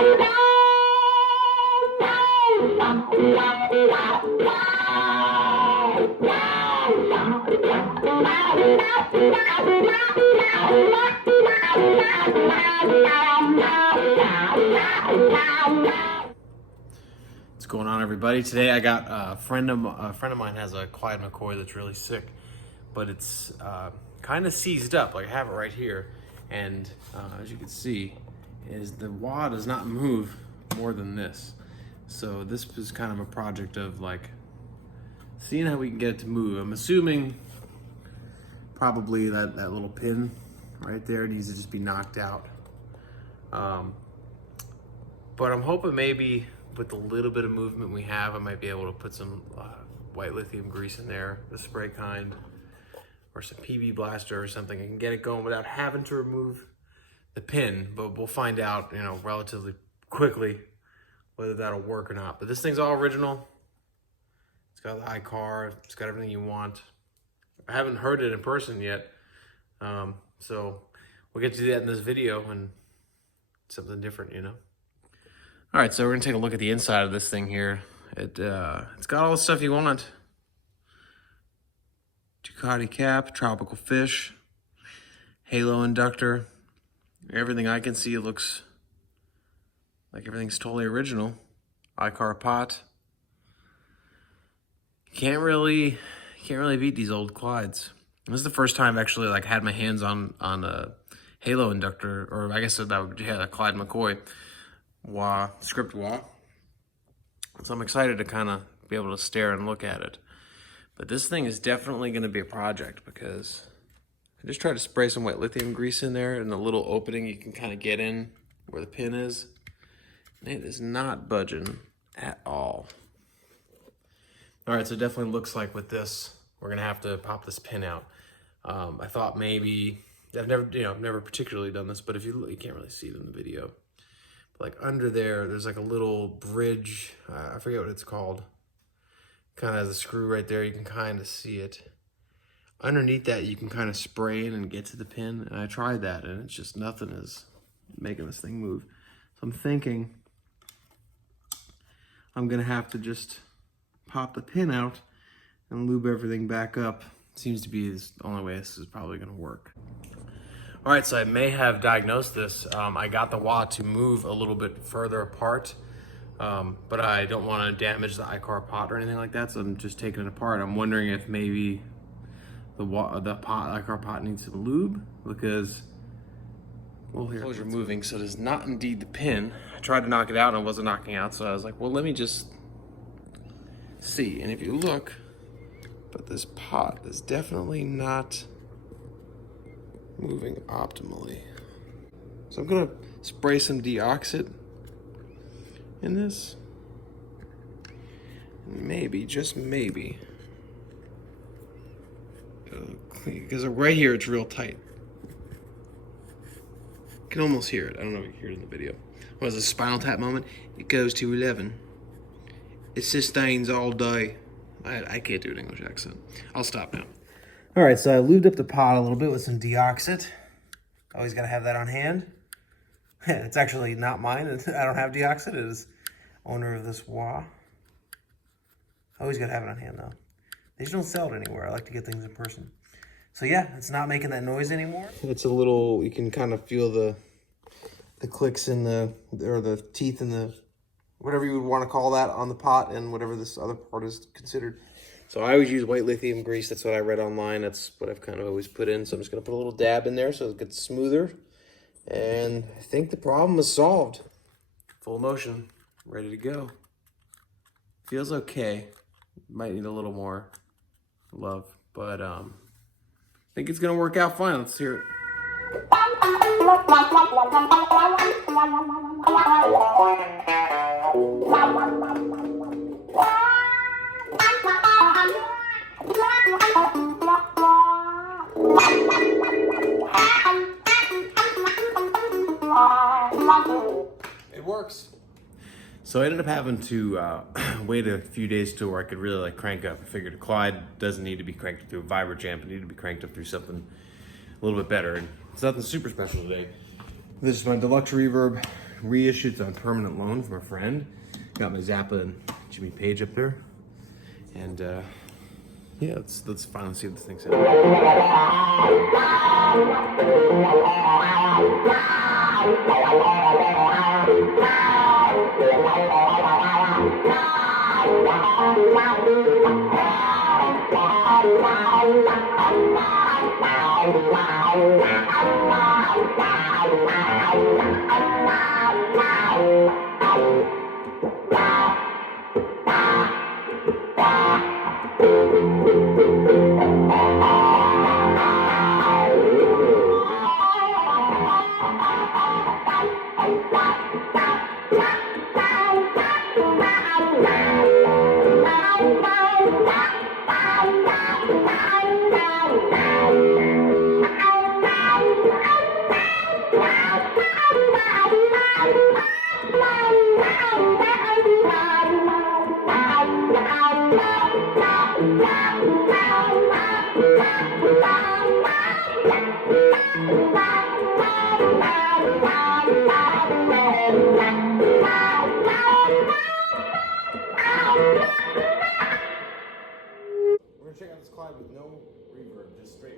What's going on, everybody? Today I got a friend of mine has a Clyde McCoy that's really sick, but it's kind of seized up. Like I have it right here, and as you can see, is the wah does not move more than this. So this is kind of a project of like seeing how we can get it to move. I'm assuming probably that little pin right there needs to just be knocked out. But I'm hoping maybe with the little bit of movement we have, I might be able to put some white lithium grease in there, the spray kind, or some PB blaster or something, and get it going without having to remove the pin. But we'll find out, relatively quickly whether that'll work or not. But this thing's all original. It's got the iCar. It's got everything you want. I haven't heard it in person yet, so we'll get to that in this video and something different, All right, so we're gonna take a look at the inside of this thing here. It's got all the stuff you want. Ducati cap, tropical fish, halo inductor. Everything I can see, it looks like everything's totally original. iCar pot. Can't really beat these old Clydes. This is the first time I've actually had my hands on a halo inductor, or I guess that would a Clyde McCoy script wah. So I'm excited to kind of be able to stare and look at it. But this thing is definitely going to be a project because I just tried to spray some white lithium grease in there in the little opening you can kind of get in where the pin is. And it is not budging at all. All right, so it definitely looks like with this, we're going to have to pop this pin out. I thought maybe, I've never particularly done this, but if you can't really see it in the video. Like under there's like a little bridge, I forget what it's called. Kind of has a screw right there, you can kind of see it. Underneath that, you can kind of spray in and get to the pin, and I tried that, and it's just nothing is making this thing move. So I'm thinking I'm gonna have to just pop the pin out and lube everything back up. Seems to be the only way this is probably gonna work. All right, so I may have diagnosed this. I got the wah to move a little bit further apart, but I don't want to damage the iCar pot or anything like that, so I'm just taking it apart. I'm wondering if maybe the iCar pot needs some lube, because, well, here, closure moving, so it is not indeed the pin. I tried to knock it out and it wasn't knocking out, so I was like, well, let me just see. And if you look, but this pot is definitely not moving optimally. So I'm gonna spray some deoxit in this. And maybe, just maybe, because right here it's real tight. You can almost hear it. I don't know if you can hear it in the video. What is a Spinal Tap moment? It goes to 11. It sustains all day. I can't do an English accent. I'll stop now. All right, so I lubed up the pot a little bit with some deoxit. Always got to have that on hand. It's actually not mine. I don't have deoxit. It is owner of this wah. Always got to have it on hand, though. They just don't sell it anywhere. I like to get things in person. So yeah, it's not making that noise anymore. It's a little, you can kind of feel the clicks in the teeth in the, whatever you would want to call that on the pot, and whatever this other part is considered. So I always use white lithium grease. That's what I read online. That's what I've kind of always put in. So I'm just going to put a little dab in there so it gets smoother. And I think the problem is solved. Full motion, ready to go. Feels okay. Might need a little more love, but I think it's going to work out fine. Let's hear it. It works. So I ended up having to wait a few days to where I could really crank up. I figured a Clyde doesn't need to be cranked up through a Vibra Jam. It needed to be cranked up through something a little bit better. And it's nothing super special today. This is my deluxe reverb, reissued on permanent loan from a friend. Got my Zappa and Jimmy Page up there. And yeah, let's finally see what this thing sounds We're gonna check out this Clyde with no reverb, just straight.